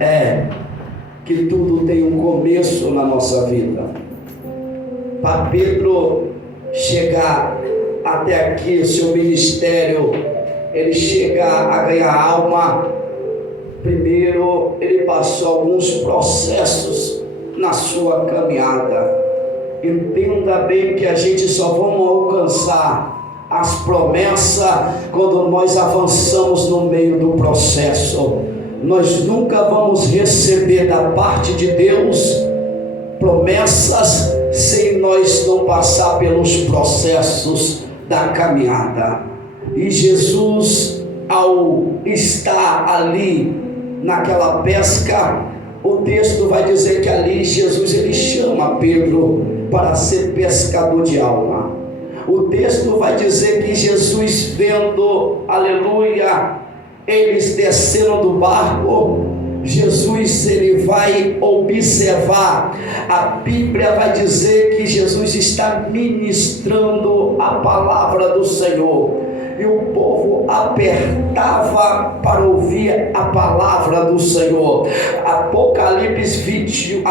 É que tudo tem um começo na nossa vida. Para Pedro chegar até aqui, seu ministério, ele chega a ganhar alma. Primeiro, ele passou alguns processos na sua caminhada. Entenda bem que a gente só vamos alcançar as promessas quando nós avançamos no meio do processo. Nós nunca vamos receber da parte de Deus promessas sem nós não passar pelos processos da caminhada. E Jesus, ao estar ali naquela pesca, o texto vai dizer que ali Jesus ele chama Pedro para ser pescador de alma. O texto vai dizer que Jesus, vendo, aleluia, eles desceram do barco, Jesus ele vai observar. A Bíblia vai dizer que Jesus está ministrando a palavra do Senhor, e o povo apertava para ouvir a palavra do Senhor. Apocalipse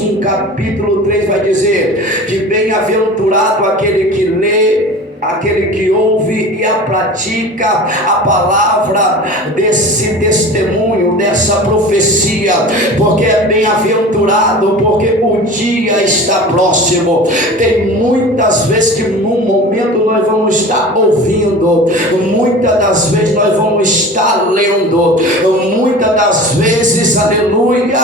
1, capítulo 3 vai dizer que bem-aventurado aquele que lê, aquele que ouve e a pratica a palavra desse testemunho, dessa profecia, porque é bem-aventurado, porque o dia está próximo. Tem muitas vezes que no momento nós vamos estar ouvindo, muitas das vezes nós vamos estar lendo, muitas das vezes, aleluia,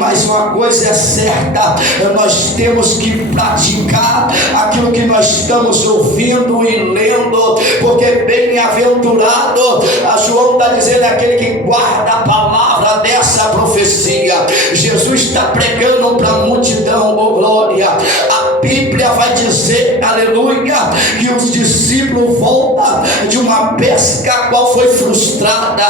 mas uma coisa é certa, nós temos que praticar aquilo que nós estamos ouvindo e lendo, porque bem-aventurado, a João está dizendo, aquele que guarda a palavra dessa profecia. Jesus está pregando para a multidão, oh glória. A Bíblia vai dizer, aleluia, que os discípulos voltam de uma pesca a qual foi frustrada,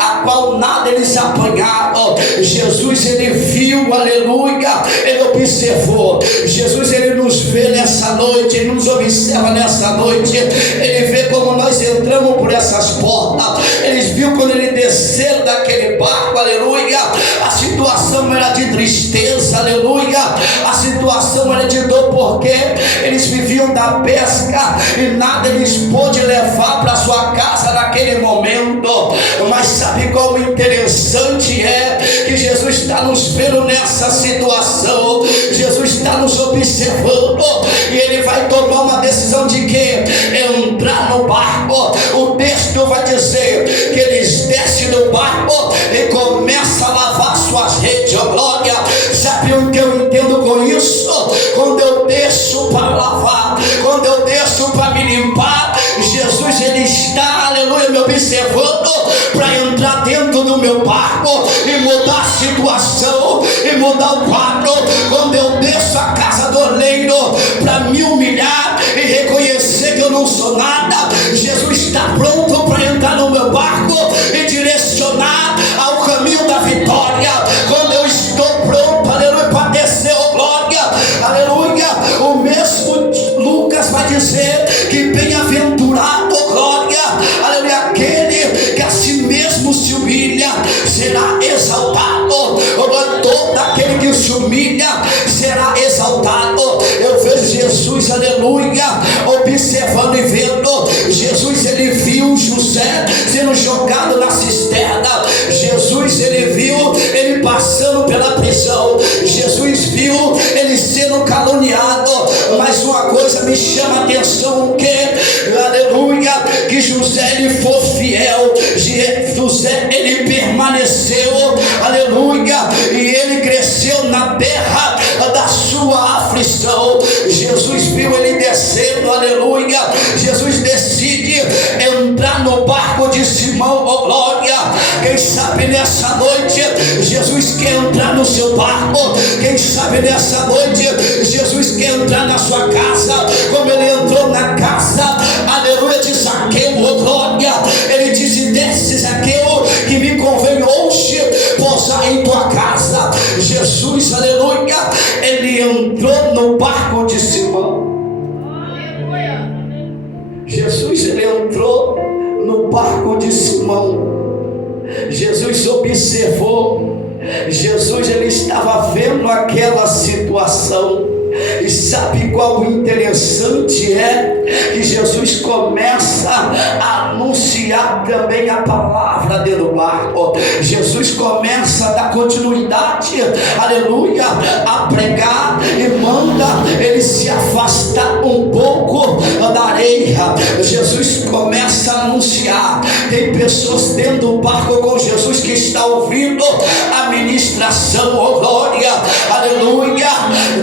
a qual nada eles apanharam. Jesus ele viu, aleluia, ele observou. Jesus ele nos vê nessa noite, ele nos observa nessa noite. Ele vê como nós entramos por essas portas. Eles viu quando ele desceu daquele barco, aleluia, a situação era de tristeza, aleluia, a situação era de dor, porque eles viviam da pesca e nada eles pôde levar para sua casa naquele momento. Mas sabe qual o interessante é? Que Jesus está nos vendo nessa situação, Jesus está nos observando, e ele vai tomar uma decisão de que entrar no barco. O texto vai dizer que eles descem do barco e começam a lavar suas redes, oh glória. Sabe o que eu entendo com isso? Quando eu desço para lavar, quando eu desço para me limpar, Jesus ele está, aleluia, me observando para entrar dentro do meu barco e mudar a situação e mudar o quadro. Quando eu desço a casa do oleiro para me humilhar e reconhecer que eu não sou nada, Jesus está pronto para entrar no meu barco e direcionar ao caminho da vitória. Quando eu estou pronto, aleluia, para descer, oh glória, aleluia, o mesmo Lucas vai dizer que bem-aventurado, oh glória, aleluia, aquele que a si mesmo se humilha será exaltado. Todo aquele que se humilha será exaltado. Eu vejo Jesus, aleluia, observando e vendo. Jesus ele viu José sendo jogado na cisterna. Jesus ele viu ele passando pela prisão. Jesus viu ele sendo caluniado. Mas uma coisa me chama a atenção, que aleluia, que José ele foi fiel. José ele permaneceu, aleluia, e ele cresceu na terra da sua aflição. Jesus viu ele descendo, aleluia. Jesus decide entrar no barco de Simão, oh glória. Quem sabe nessa noite Jesus quer entrar no seu barco. Quem sabe nessa noite Jesus quer entrar na sua casa, como ele entrou na casa, aleluia, de Zaqueu, oh glória. Ele disse: desce, Zaqueu, que me convém hoje pousar em tua casa. Jesus, aleluia, ele entrou no barco de Simão. Jesus ele entrou no barco de Simão. Jesus observou observou. Jesus, ele estava vendo aquela situação. E sabe qual o interessante é? Que Jesus começa a anunciar também a palavra dentro do barco. Jesus começa a dar continuidade, aleluia, a pregar e manda ele se afastar um pouco da areia. Jesus começa a anunciar. Tem pessoas dentro do barco com Jesus que está ouvindo a ministração, oh glória, aleluia.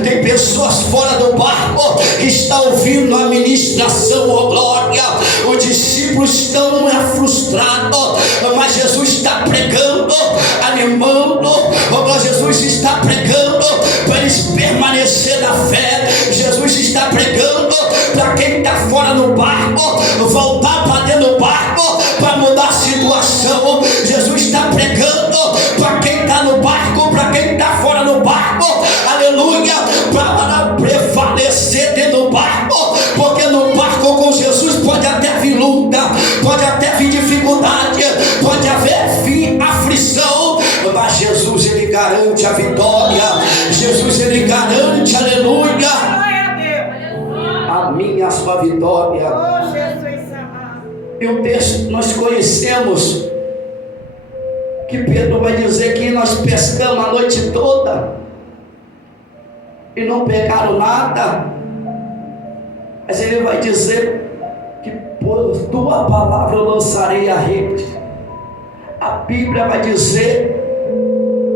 Tem pessoas fora do barco que está ouvindo a ministração, oh glória. Os discípulos estão frustrados, mas Jesus está pregando, animando, oh glória. Jesus está pregando para eles permanecer na fé. Jesus está pregando para quem está fora do barco voltar para dentro do barco para mudar a situação. Jesus está pregando para quem está no barco, para quem está fora do barco, aleluia, para prevalecer dentro do barco, porque no barco com Jesus pode até vir luta, pode até vir dificuldade, pode vir aflição, mas Jesus, ele garante a vitória. Jesus, ele garante, aleluia, a minha, a sua vitória. E o texto nós conhecemos que Pedro vai dizer que nós pescamos a noite toda e não pegaram nada, mas ele vai dizer que por tua palavra eu lançarei a rede. A Bíblia vai dizer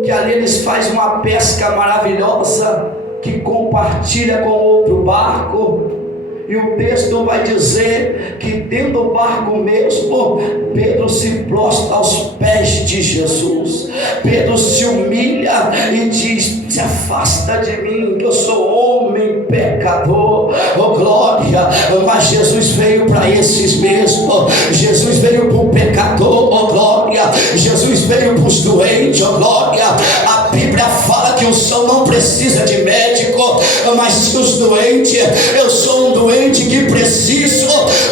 que ali eles fazem uma pesca maravilhosa, que compartilha com outro barco. E o texto vai dizer que dentro do barco mesmo, Pedro se prostra aos pés de Jesus. Pedro se humilha e diz: se afasta de mim, que eu sou homem pecador. Oh glória, mas Jesus veio para esses mesmos. Jesus veio para o pecador, oh glória. Jesus veio para os doentes, oh glória. A Bíblia fala que o são não precisa de médico, mas se os doentes, eu sou um doente que preciso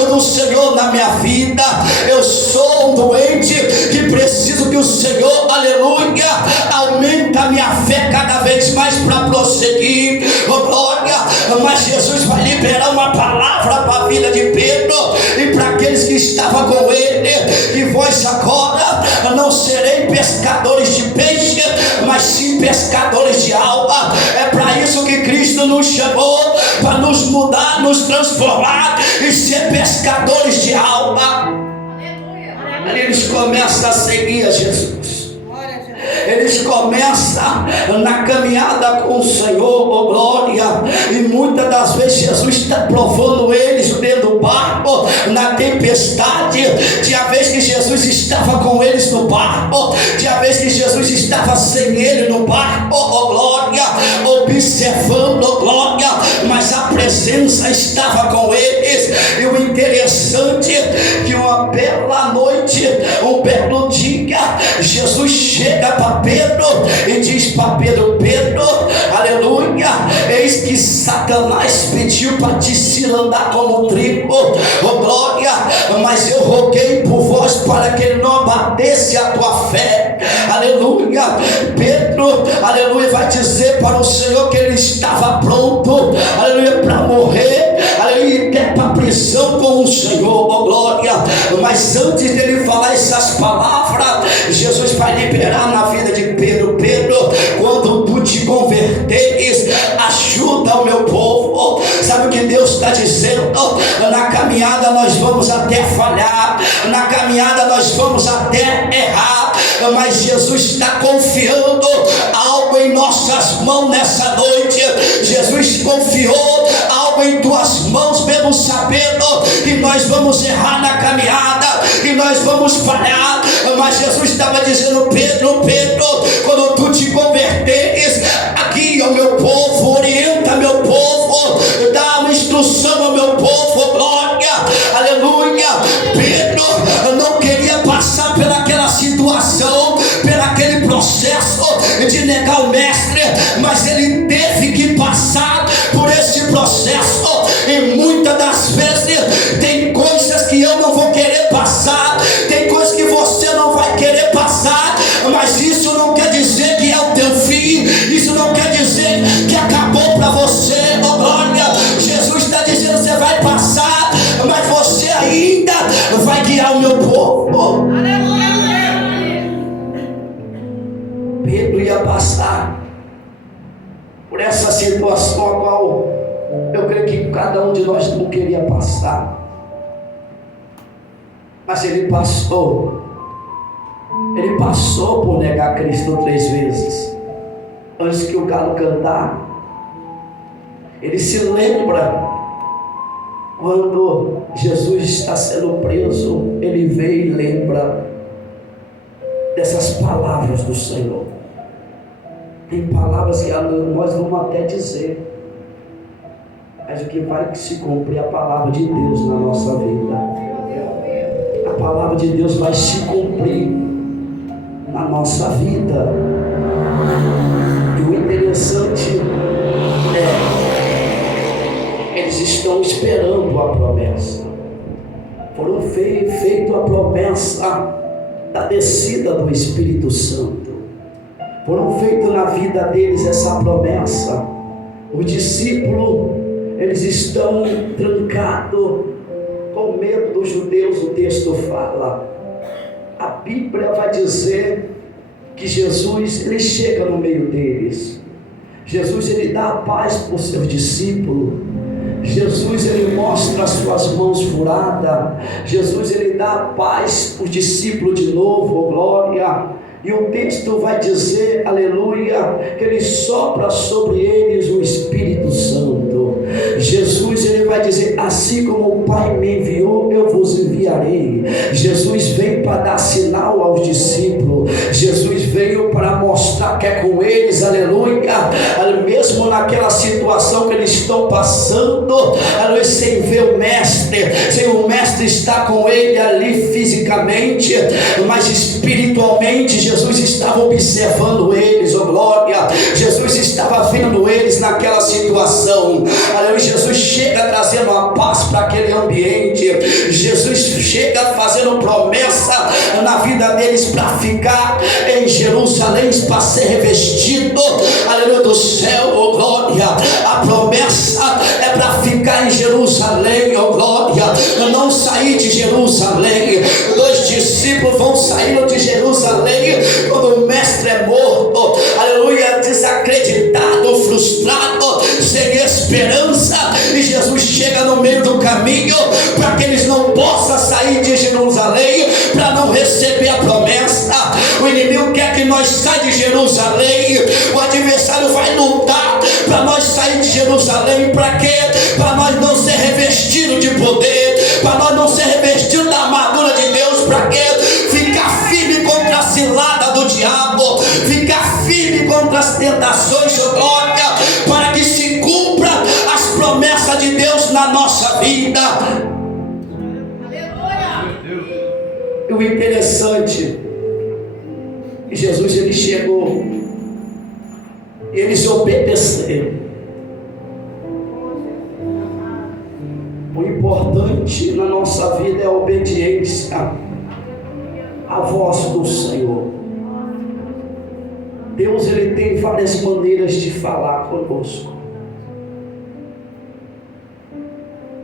do Senhor na minha vida. Eu sou um doente que preciso que o Senhor, aleluia, aumenta a minha fé cada vez mais para prosseguir, oh glória. Mas Jesus vai liberar uma palavra para a vida de Pedro e para aqueles que estavam com ele: que vós agora não serei pescadores de peixe, mas sim pescadores de alma. É para isso que Cristo nos chamou, para nos mudar, nos transformar e ser pescadores de alma. Ali eles começam a seguir a Jesus. Eles começam na caminhada com o Senhor, oh glória. E muitas das vezes Jesus está provando eles dentro do barco, na tempestade. Tinha vez que Jesus estava com eles no barco, tinha vez que Jesus estava sem ele no barco, oh glória, observando, oh glória, mas a presença estava com eles. E o interessante é que uma bela noite, um belo dia, Jesus chega para Pedro e diz para Pedro: Pedro, aleluia, eis que Satanás pediu para te cilandar como trigo, oh glória, mas eu roguei por vós para que ele não abatesse a tua fé, aleluia. Pedro, aleluia, vai dizer para o Senhor que ele estava pronto, aleluia, para morrer, aleluia, até para a prisão com o Senhor, oh glória. Mas antes dele falar essas palavras, Jesus vai liberar na vida de Pedro: Pedro, quando tu te converteres, ajuda o meu povo. Sabe o que Deus está dizendo? Na caminhada nós vamos até falhar, na caminhada nós vamos até errar, mas Jesus está confiando algo em nossas mãos nessa noite. Jesus confiou algo em tuas mãos, mesmo sabendo que nós vamos errar na caminhada, que nós vamos falhar, mas Jesus estava dizendo: Pedro, Pedro, quando tu te converteres, aqui ao meu povo, orienta meu povo, dá uma instrução ao meu povo, glória, aleluia. Pedro não queria passar pelaquela situação, pelaquele processo de negar o mestre, mas ele teve que passar por esse processo. E muitas das vezes tem coisas que eu não vou querer passar, tem coisas que você não vai querer passar, mas Mas isso não quer dizer que é o teu fim, isso não quer dizer que acabou para você. Oh glória, Jesus está dizendo: você vai passar, mas você ainda vai guiar o meu povo. Pedro ia passar por essa situação a qual eu creio que cada um de nós não queria passar, mas ele passou por negar Cristo 3 vezes, antes que o galo cantar. Ele se lembra quando Jesus está sendo preso, ele vê e lembra dessas palavras do Senhor. Tem palavras que nós vamos até dizer, mas o que vai se cumprir é a palavra de Deus na nossa vida. A palavra de Deus vai se cumprir na nossa vida. E o interessante eles estão esperando a promessa. Foram feita a promessa da descida do Espírito Santo. Foram feitas na vida deles essa promessa. Os discípulos, eles estão trancados com medo dos judeus. O texto fala, a Bíblia vai dizer que Jesus, ele chega no meio deles. Jesus, ele dá a paz para os seus discípulos. Jesus, ele mostra as suas mãos furadas. Jesus, ele dá a paz para os discípulos de novo. Oh, glória. E o texto vai dizer, aleluia, que ele sopra sobre eles o Espírito Santo. Jesus, ele vai dizer, assim como o Pai me enviou, eu vos enviarei. Jesus veio para dar sinal aos discípulos. Jesus veio para mostrar que é com eles, aleluia, mesmo naquela situação que eles estão passando, aleluia, sem ver o Mestre, sem o Mestre estar com ele ali fisicamente, mas espiritualmente, Jesus estava observando eles, oh glória. Jesus estava vendo eles naquela situação. Aleluia. Jesus chega trazendo a paz para aquele ambiente. Jesus chega fazendo promessa na vida deles para ficar em Jerusalém, para ser revestido, aleluia, do céu, oh glória. A promessa é para ficar em Jerusalém, oh glória. Não sair de Jerusalém. Dois discípulos vão sair de Jerusalém quando o Mestre é morto, aleluia, desacreditado, frustrado, sem esperança, e Jesus chega no meio do caminho para que eles não possam sair de Jerusalém, para não receber a promessa. O inimigo quer que nós saia de Jerusalém, o adversário vai lutar para nós sair de Jerusalém. Para quê? Para nós não ser revestidos de poder, para nós não ser revestidos da armadura de Deus. Para quê? Ficar firme contra a cilada do diabo, ficar firme contra as tentações, oh glória, para que se cumpra as promessas de Deus na nossa vida. E o interessante, Jesus, ele chegou e eles obedeceram. O importante na nossa vida é a obediência à voz do Senhor. Deus, ele tem várias maneiras de falar conosco.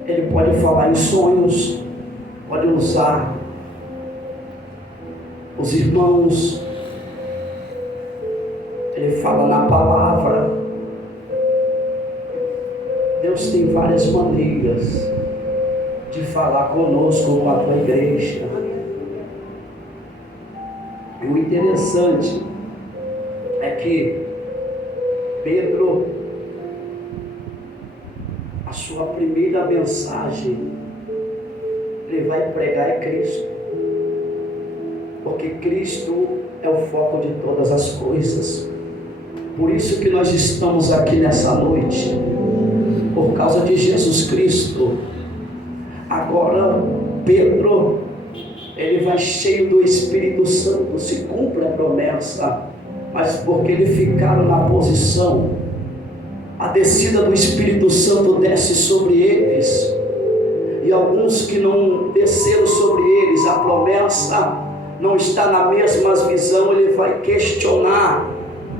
Ele pode falar em sonhos, pode usar os irmãos, ele fala na palavra. Deus tem várias maneiras de falar conosco, com a tua igreja. E o interessante é que Pedro, a sua primeira mensagem, ele vai pregar é Cristo, porque Cristo é o foco de todas as coisas. Por isso que nós estamos aqui nessa noite, por causa de Jesus Cristo. Agora Pedro, ele vai cheio do Espírito Santo, se cumpre a promessa, mas porque eles ficaram na posição, a descida do Espírito Santo desce sobre eles, e alguns que não desceram sobre eles, a promessa não está na mesma visão, ele vai questionar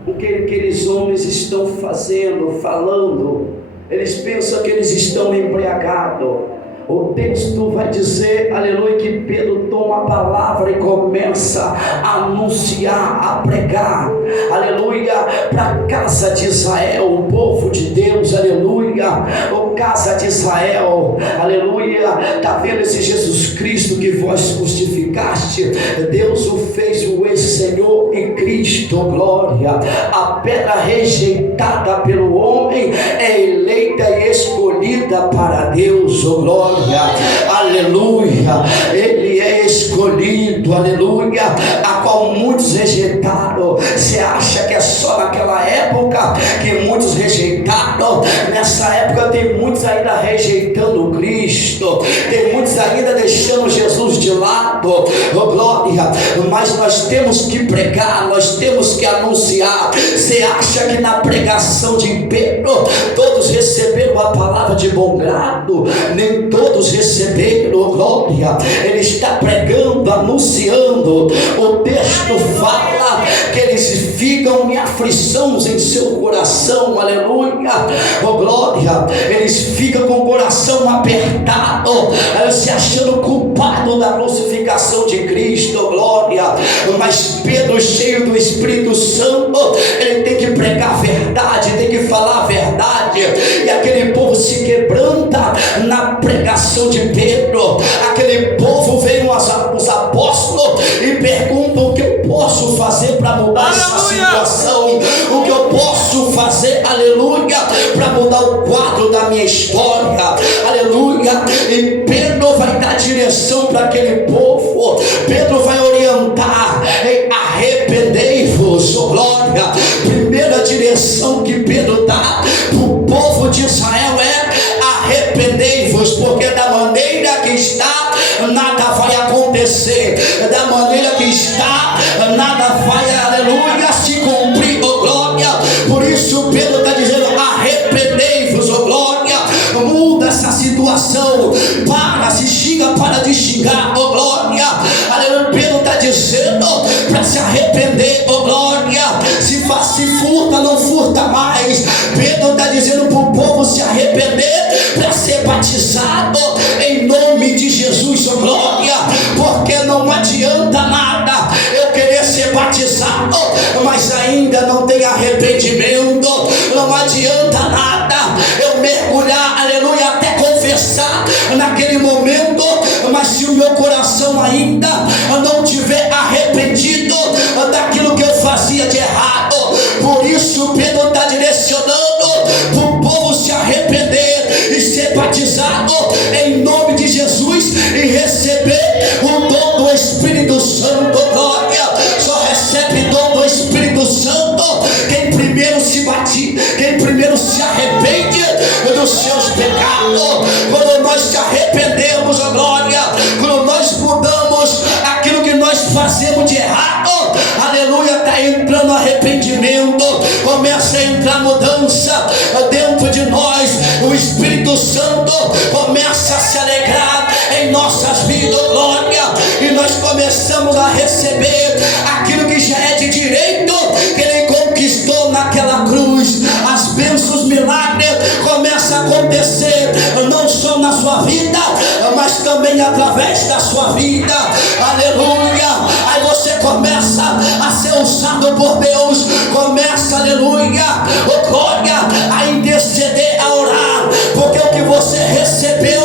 o que aqueles homens estão fazendo, falando. Eles pensam que eles estão embriagados. O texto vai dizer, aleluia, que Pedro toma a palavra e começa a anunciar, a pregar, aleluia, para a casa de Israel, o povo de Deus, aleluia, o casa de Israel, aleluia. Está vendo esse Jesus Cristo que vós crucificaste? Deus o fez o ex-Senhor e Cristo, glória. A pedra rejeitada pelo homem é eleita e escolhida para Deus, glória. Aleluia, ele é escolhido, aleluia, a qual muitos rejeitaram. Você acha que é só naquela época que muitos rejeitaram? Nessa época tem muitos ainda rejeitando Cristo, tem muitos ainda deixando Jesus de lado, oh glória. Mas nós temos que pregar, nós temos que anunciar. Você acha que na pregação de Pedro todos receberam a palavra de bom grado? Nem todos receberam, glória. Ele está pregando, anunciando. O texto fala que eles ficam em aflições em seu coração, aleluia, oh glória. Eles ficam com o coração apertado, se achando culpado da crucificação de Cristo, glória. Mas Pedro, cheio do Espírito Santo, ele tem que pregar a verdade, tem que falar a verdade, e aquele povo se quebranta na pregação de Pedro. Aquele povo veio os apóstolos e perguntam: o que eu posso fazer para mudar essa situação? O que eu posso fazer, aleluia, para mudar o quadro da minha história, aleluia. E Pedro vai dar direção para aquele povo. Pedro vai orientar: arrependei-vos, oh glória. Primeira direção que Pedro dá para o povo de Israel é: arrependei-vos, porque da maneira que está, nada vai acontecer. Da maneira que está, nada vai, aleluia, se cumprir, oh glória. Por isso Pedro está dizendo: arrependei-vos, oh glória. Muda essa situação, para, se xinga, para de xingar, oh glória, aleluia. Pedro está dizendo para se arrepender, oh glória. Se furta, não furta mais. Pedro está dizendo para o povo se arrepender, para ser batizado em nome de Jesus, oh glória. Porque não adianta nada eu querer ser batizado, mas ainda não tem arrependimento. Não adianta nada eu mergulhar, aleluia, até confessar naquele momento, mas se o meu coração ainda não tiver arrependido daquilo que eu fazia de errado. Por isso Pedro está direcionando para o povo se arrepender e ser batizado em nome de Jesus e receber o dom do Espírito Santo, glória. Só recebe dom do Espírito Santo quem primeiro se bate, quem primeiro se arrepende dos seus pecados. Quando nós se arrependemos, ó glória, quando nós mudamos aquilo que nós fazemos de errado, aleluia, está entrando arrependimento, começa a entrar mudança dentro de nós. O Espírito Santo começa a se alegrar em nossas vidas, glória, e nós começamos a receber aquilo que já é de direito, que Ele conquistou naquela cruz. As bênçãos, milagres começam a acontecer, não só na sua vida, mas também através da sua vida, aleluia. Aí você começa a ser usado por Deus, começa, aleluia, oh glória, a interceder, a orar, porque o que você recebeu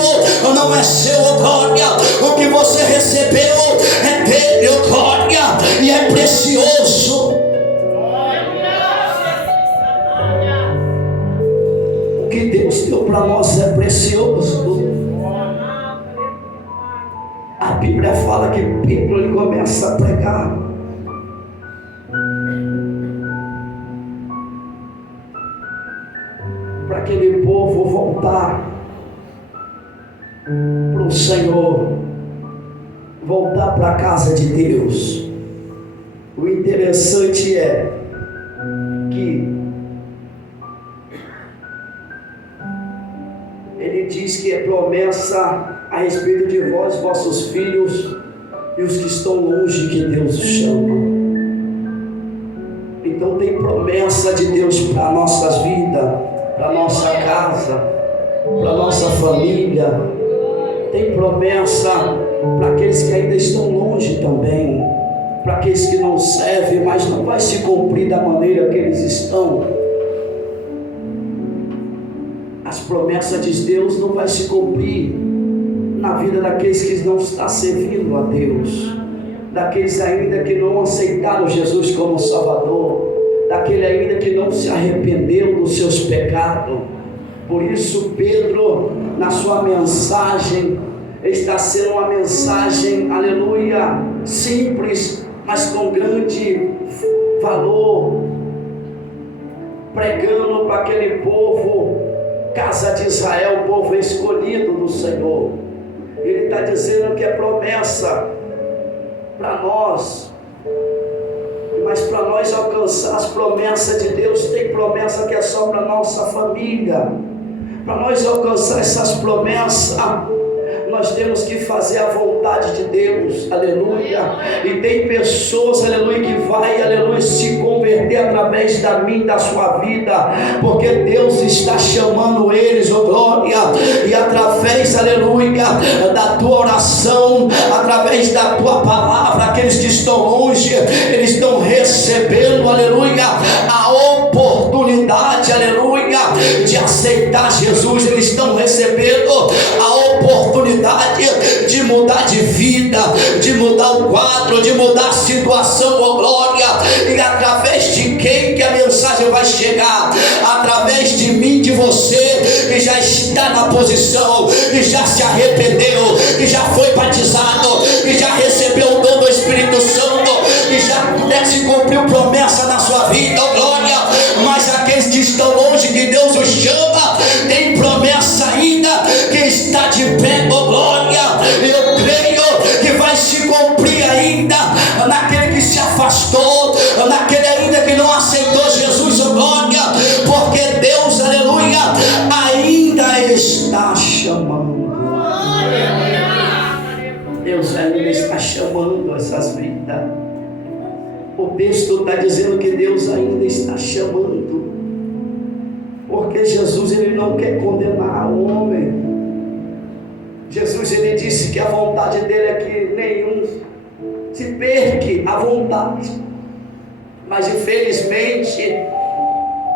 não é seu, oh glória. O que você recebeu é dele, oh glória, e é precioso. O que Deus deu para nós é precioso. A Bíblia fala que Pedro, ele começa a pregar. Para aquele povo voltar para o Senhor, voltar para a casa de Deus. O interessante é que ele diz que é promessa a respeito de vós, vossos filhos, e os que estão longe que Deus chama. Então tem promessa de Deus para nossas vidas, para nossa casa, para nossa família. Tem promessa para aqueles que ainda estão longe também, para aqueles que não servem, mas não vai se cumprir da maneira que eles estão. As promessas de Deus não vai se cumprir na vida daqueles que não estão servindo a Deus, daqueles ainda que não aceitaram Jesus como Salvador, daquele ainda que não se arrependeu dos seus pecados. Por isso Pedro, na sua mensagem, está sendo uma mensagem, aleluia, simples, mas com grande valor, pregando para aquele povo, casa de Israel, o povo escolhido do Senhor. Ele está dizendo que é promessa para nós, mas para nós alcançar as promessas de Deus, tem promessa que é só para nossa família. Para nós alcançar essas promessas, nós temos que fazer a vontade de Deus, aleluia. E tem pessoas, aleluia, que vai, aleluia, se converter através da minha, da sua vida, porque Deus está chamando eles, oh glória, e através, aleluia, da tua oração, através da tua palavra, aqueles que estão longe, eles estão recebendo, aleluia, a oportunidade, aleluia, de aceitar Jesus. Eles estão recebendo a oportunidade de mudar de vida, de mudar o quadro, de mudar a situação, oh glória. E através de quem que a mensagem vai chegar? Através de mim, de você, que já está na posição, que já se arrependeu, que já foi batizado, que já recebeu o dom do Espírito Santo, que já se cumpriu promessa na sua vida, oh glória. Mas aqueles que estão longe, que Deus os chama, tem promessa ainda que está de pé, oh glória. Eu creio que vai se cumprir ainda naquele que se afastou, naquele ainda que não aceitou Jesus, oh glória, porque Deus, aleluia, ainda está chamando. Deus ainda está chamando essas vidas. O texto está dizendo que Deus ainda está chamando, porque Jesus, ele não quer condenar o homem. Jesus, ele disse que a vontade dele é que nenhum se perca a vontade, mas infelizmente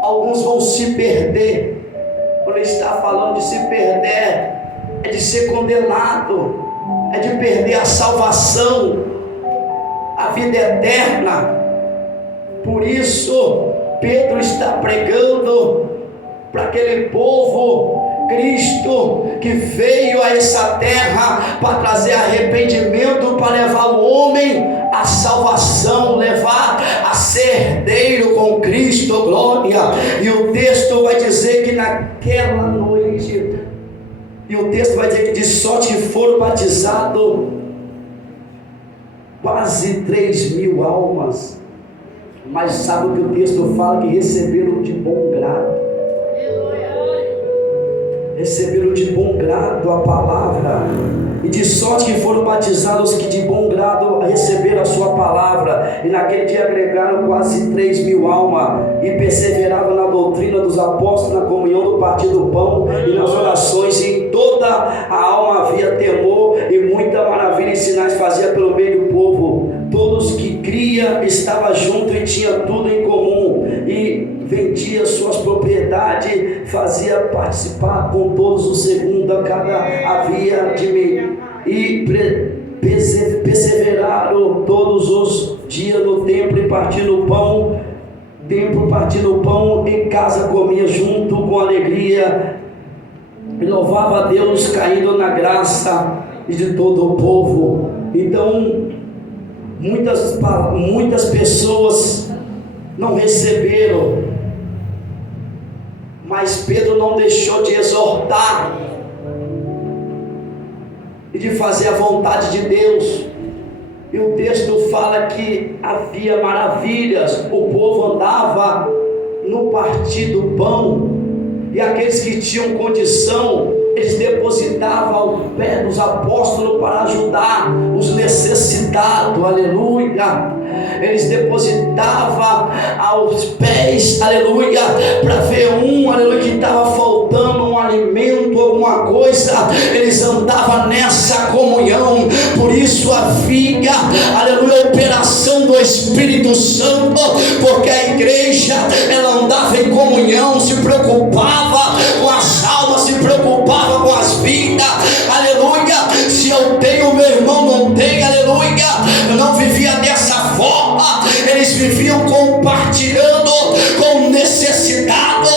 alguns vão se perder. Quando ele está falando de se perder, é de ser condenado, é de perder a salvação, a vida eterna. Por isso Pedro está pregando para aquele povo, Cristo que veio a essa terra para trazer arrependimento, para levar o homem à salvação, levar a ser herdeiro com Cristo, glória. E o texto vai dizer que naquela noite, e o texto vai dizer que de sorte que foram batizados quase 3.000 almas. Mas sabe o que o texto fala? Que receberam de bom grado. Receberam de bom grado a palavra. E de sorte que foram batizados que de bom grado receberam a sua palavra. E naquele dia agregaram quase 3.000 almas. E perseveravam na doutrina dos apóstolos, na comunhão do partir do pão e nas orações. E em toda a alma havia temor, e muita maravilha e sinais fazia pelo meio do povo. Todos que cria estavam juntos e tinha tudo em comum, e vendia suas propriedades, fazia participar com todos o segundo a cada havia de mim, e perseveraram todos os dias no templo e partindo pão, em casa comia junto com alegria, e louvava a Deus, caindo na graça de todo o povo. Então muitas pessoas não receberam, mas Pedro não deixou de exortar e de fazer a vontade de Deus. E o texto fala que havia maravilhas, o povo andava no partir do pão, e aqueles que tinham condição eles depositavam ao pé dos apóstolos para ajudar os necessitados, aleluia. Eles depositavam aos pés, aleluia, para ver aleluia, que estava faltando um alimento, alguma coisa. Eles andavam nessa comunhão. Por isso havia, aleluia, operação do Espírito Santo, porque a igreja, ela andava em comunhão, se preocupava com as almas, se preocupava com as vidas, aleluia. Se eu tenho, meu irmão não tem, aleluia. Eu não vivia dessa forma. Eles viviam compartilhando com o necessitado.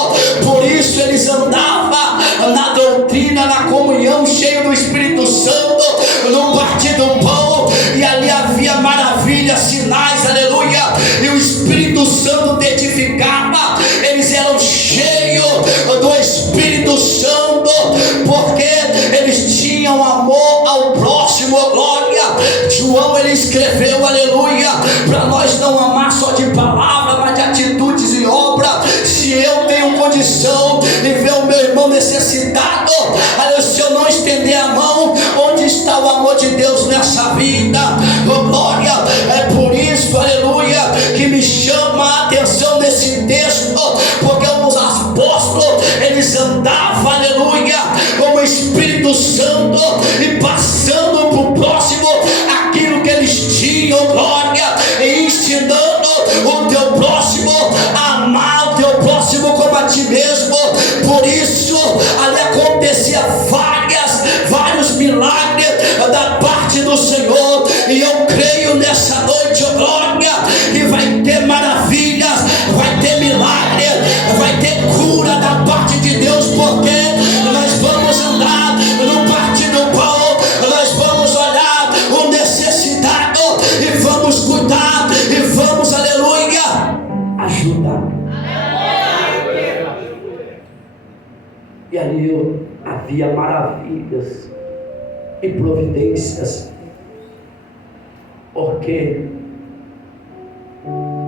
Por isso eles andavam na doutrina, na comunhão, cheio do Espírito Santo, no partir do pão, e ali havia maravilhas, sinais, aleluia, e o Espírito Santo testificava. Eles eram cheios do Espírito Santo, porque eles tinham amor ao próximo, glória. João, ele escreveu, aleluia, para nós não amar só de palavra, mas de atitudes e obra. Se eu tenho condição de ver o meu irmão necessitado, aleluia, se eu não estender a mão, onde está o amor de Deus nessa vida? Oh, glória. É por isso, aleluia, que me chama a atenção nesse texto, porque os apóstolos, eles andavam, aleluia, com o Espírito Santo e passando para o próximo aquilo que eles tinham, glória, e ensinando o teu próximo a amar o teu próximo como a ti mesmo. Por isso ali acontecia vários milagres da parte do Senhor, e eu creio nessa noite, oh glória, que vai ter maravilhas, vai ter milagre, vai ter cura da parte de Deus, porque nós vamos andar no partir do pão, nós vamos olhar o necessitado e vamos cuidar e vamos, aleluia, ajudar. E ali havia maravilhas e providências, porque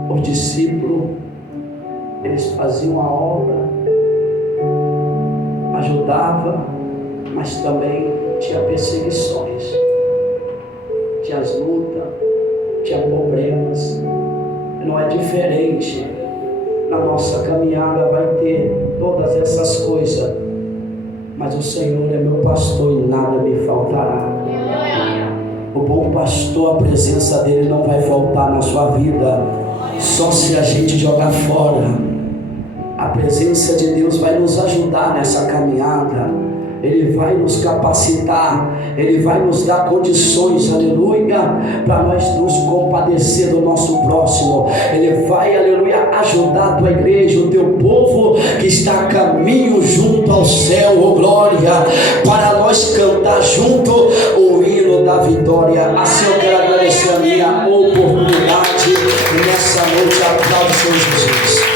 os discípulos, eles faziam a obra, ajudavam, mas também tinha perseguições, tinha as lutas, tinha problemas. Não é diferente na nossa caminhada, vai ter todas essas coisas, mas o Senhor é meu pastor e nada me faltará. O bom pastor, a presença dele não vai faltar na sua vida, só se a gente jogar fora. A presença de Deus vai nos ajudar nessa caminhada, Ele vai nos capacitar, Ele vai nos dar condições, aleluia, para nós nos compadecer do nosso próximo. Ele vai, aleluia, ajudar a tua igreja, o teu povo que está a caminho junto ao céu, oh glória, para nós cantar junto o hino da vitória. Assim eu quero agradecer a minha oportunidade nessa noite. Aplausos, Senhor Jesus.